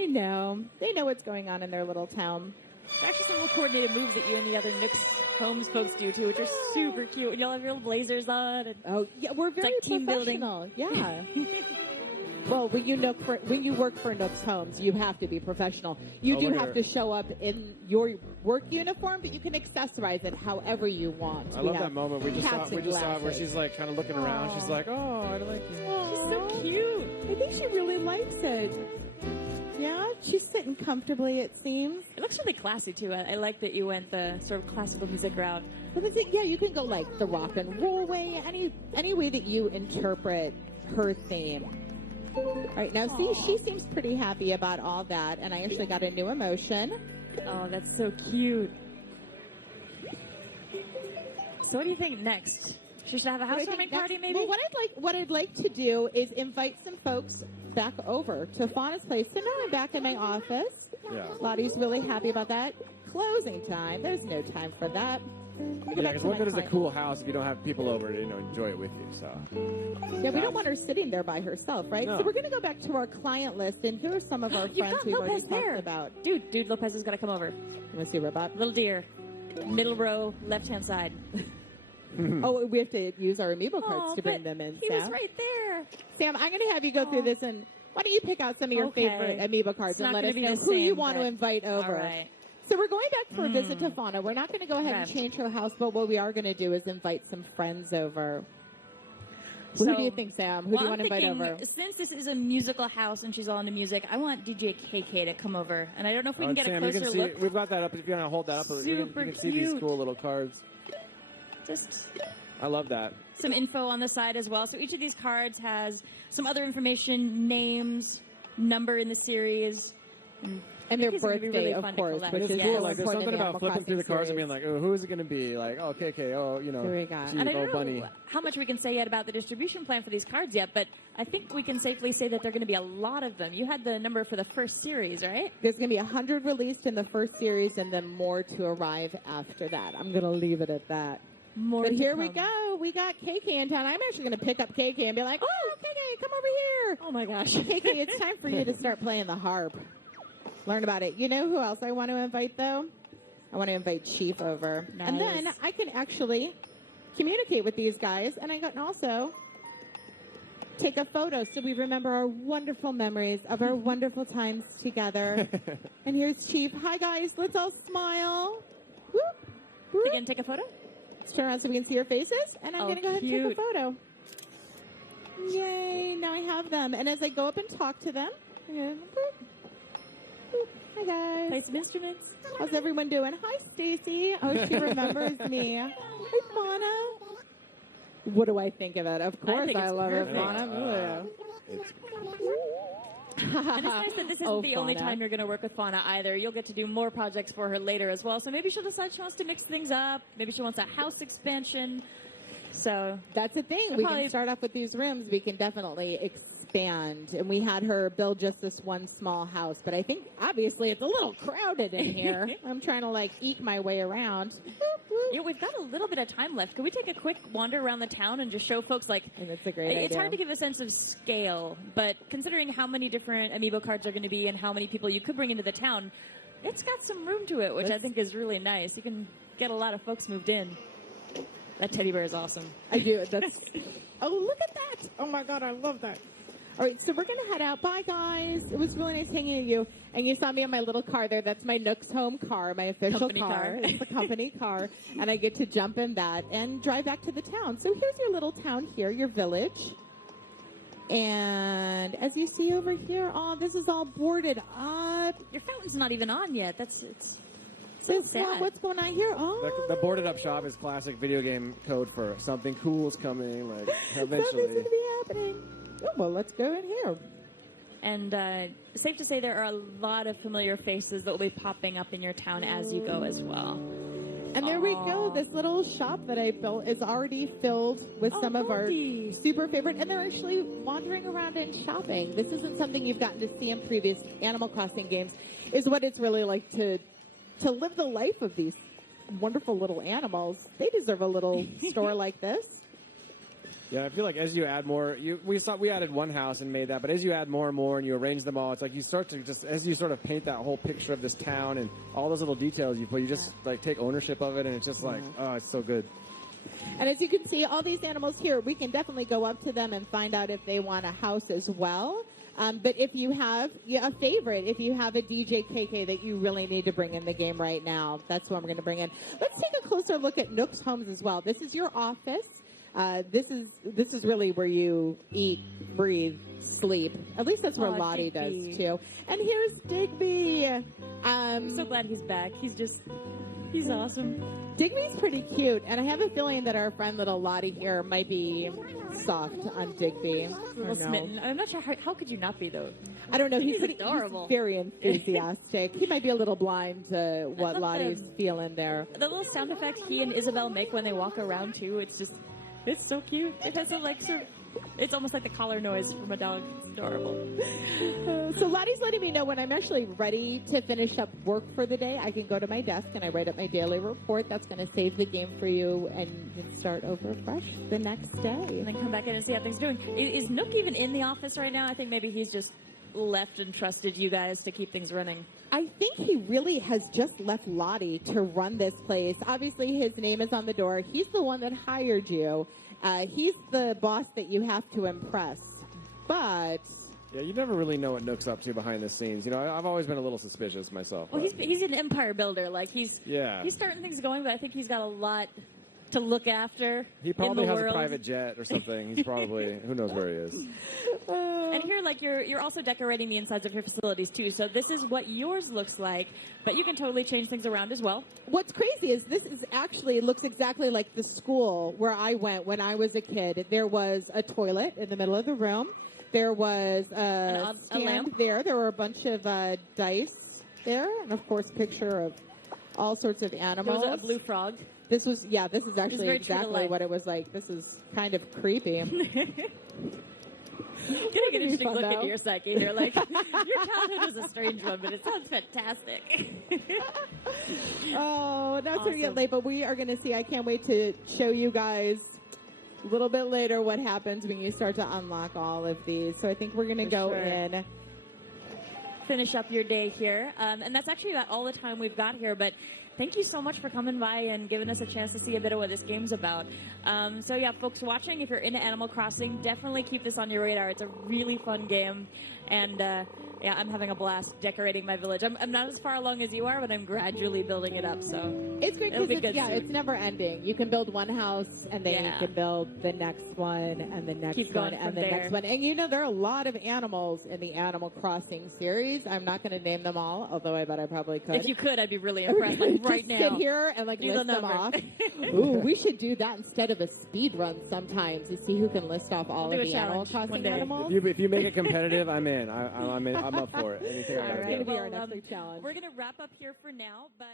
I know. They know what's going on in their little town. There's actually some little coordinated moves that you and the other Nooks Homes folks do, too, which are super cute. And y'all have your little blazers on. And Oh, yeah, we're very like team professional. Yeah. Well, when you work for Nooks Homes, you have to be professional. You do have to show up in your work uniform, but you can accessorize it however you want. I love that moment. We just saw it where she's like kind of looking around. She's like, "Oh, I like this." She's so cute. I think she really likes it. Yeah, she's sitting comfortably, it seems. It looks really classy, too. I like that you went the sort of classical music route. Well, yeah, you can go like the rock and roll way, any way that you interpret her theme. All right, now see, she seems pretty happy about all that, and I actually got a new emotion. Oh, that's so cute. So what do you think next? She should have a housewarming party, maybe? Well, what I'd like to do is invite some folks back over to Fauna's place. So now I'm back in my office. Yeah. Lottie's really happy about that. Closing time. There's no time for that. Yeah, because what good is a cool house if you don't have people over to enjoy it with you? So. Yeah, we don't want her sitting there by herself, right? No. So we're going to go back to our client list, and here are some of our friends we've already talked about. Dude, Lopez has got to come over. You want to see Robot? Little deer. Middle row, left-hand side. Oh, we have to use our amiibo cards to bring them in, He Sam. was right there. Sam, I'm going to have you go through this, and why don't you pick out some of your favorite amiibo cards and let us know who you want to invite over. All right. So we're going back for a visit to Fauna. We're not going to go ahead and change her house, but what we are going to do is invite some friends over. So, who do you think, Sam? Who do you want to invite over? Since this is a musical house and she's all into music, I want DJ KK to come over. And I don't know if we can get Sam, a closer look. We've got that up. If you want to hold that up, you can see these cool little cards. I love that. Some info on the side as well. So each of these cards has some other information, names, number in the series. And their birthday, really of course. But it's cool. Like, there's something about flipping through the cards and being like, oh, who is it going to be? Like, oh, KK, oh, and I don't know how much we can say yet about the distribution plan for these cards yet, but I think we can safely say that there are going to be a lot of them. You had the number for the first series, right? There's going to be 100 released in the first series and then more to arrive after that. I'm going to leave it at that. But here we go. We got KK in town. I'm actually going to pick up KK and be like, oh, KK, come over here. Oh, my gosh. KK, it's time for you to start playing the harp. Learn about it. You know who else I want to invite, though? I want to invite Chief over. Nice. And then I can actually communicate with these guys, and I can also take a photo so we remember our wonderful memories of our wonderful times together. And here's Chief. Hi, guys. Let's all smile. Whoop, whoop. Again, take a photo? Let's turn around so we can see your faces, and I'm going to go ahead and take a photo. Yay. Now I have them. And as I go up and talk to them, hi, guys. Play some instruments. How's everyone doing? Hi, Stacy. Oh, she remembers me. Hi, Fauna. What do I think of it? Of course I love it, Fauna. And it's nice that this isn't the only time you're going to work with Fauna either. You'll get to do more projects for her later as well. So maybe she'll decide she wants to mix things up. Maybe she wants a house expansion. So that's the thing. We can start off with these rooms. We can definitely expand. And we had her build just this one small house. But I think, obviously, it's a little crowded in here. I'm trying to, eke my way around. We've got a little bit of time left. Could we take a quick wander around the town and just show folks, that's a great idea. It's hard to give a sense of scale, but considering how many different amiibo cards are going to be and how many people you could bring into the town, it's got some room to it, which I think is really nice. You can get a lot of folks moved in. That teddy bear is awesome. I do. Oh, look at that. Oh, my God. I love that. All right, so we're going to head out. Bye, guys. It was really nice hanging with you. And you saw me on my little car there. That's my Nooks Home car, my official car. It's the company car. And I get to jump in that and drive back to the town. So here's your little town here, your village. And as you see over here, this is all boarded up. Your fountain's not even on yet. It's sad. What's going on here? The boarded up shop is classic video game code for something cool's coming. Eventually. Something's going to be happening. Oh, well, let's go in here. And safe to say there are a lot of familiar faces that will be popping up in your town as you go as well. And there we go. This little shop that I built is already filled with some of our super favorite. And they're actually wandering around and shopping. This isn't something you've gotten to see in previous Animal Crossing games. Is what it's really like to live the life of these wonderful little animals. They deserve a little store like this. Yeah, I feel like as you add more, we added one house and made that, but as you add more and more and you arrange them all, it's like you start to just, as you sort of paint that whole picture of this town and all those little details you put, you just like take ownership of it, and it's just like, oh, it's so good. And as you can see, all these animals here, we can definitely go up to them and find out if they want a house as well. But if you have a favorite, if you have a DJ KK that you really need to bring in the game right now, that's what we're going to bring in. Let's take a closer look at Nook's homes as well. This is your office. This is really where you eat, breathe, sleep. At least that's where Lottie does too. And here's Digby. I'm so glad he's back. He's awesome. Digby's pretty cute, and I have a feeling that our friend little Lottie here might be soft on Digby. A little smitten. I'm not sure how could you not be though. I don't know. He's adorable. He's very enthusiastic. He might be a little blind to what Lottie's feeling there. The little sound effect he and Isabel make when they walk around too. It's so cute. It has it's almost like the collar noise from a dog. It's adorable. So Lottie's letting me know when I'm actually ready to finish up work for the day. I can go to my desk and I write up my daily report. That's going to save the game for you, and you can start over fresh the next day. And then come back in and see how things are doing. Is Nook even in the office right now? I think maybe he's just left and trusted you guys to keep things running. I think he really has just left Lottie to run this place. Obviously, his name is on the door. He's the one that hired you. He's the boss that you have to impress. But yeah, you never really know what Nook's up to behind the scenes. You know, I've always been a little suspicious myself. Well, he's an empire builder. Like he's starting things going, but I think he's got a lot to look after. He probably in the has world. A private jet or something. He's probably who knows where he is. And here, like you're also decorating the insides of your facilities too. So this is what yours looks like, but you can totally change things around as well. What's crazy is this is actually looks exactly like the school where I went when I was a kid. There was a toilet in the middle of the room. There was a lamp there. There were a bunch of dice there, and of course, a picture of all sorts of animals. There was a blue frog. This is actually exactly what it was like. This is kind of creepy. Getting an interesting look into your psyche here. Like, your childhood was a strange one, but it sounds fantastic. Oh, now it's going to get late, but we are going to see. I can't wait to show you guys a little bit later what happens when you start to unlock all of these. So I think we're going to go in. Finish up your day here. And that's actually about all the time we've got here, but thank you so much for coming by and giving us a chance to see a bit of what this game's about. So yeah, folks watching, if you're into Animal Crossing, definitely keep this on your radar. It's a really fun game. And yeah, I'm having a blast decorating my village. I'm not as far along as you are, but I'm gradually building it up. So it's great because it's never ending. You can build one house, and then you can build the next one, and the next one, and the next one. And you know, there are a lot of animals in the Animal Crossing series. I'm not going to name them all, although I bet I probably could. If you could, I'd be really impressed. Like right now, sit here and like list them off. Ooh, we should do that instead of a speed run sometimes to see who can list off all of the Animal Crossing animals. If you make it competitive, I'm in. I'm up for it. Anything all right. It's going to be our next challenge. We're going to wrap up here for now, but.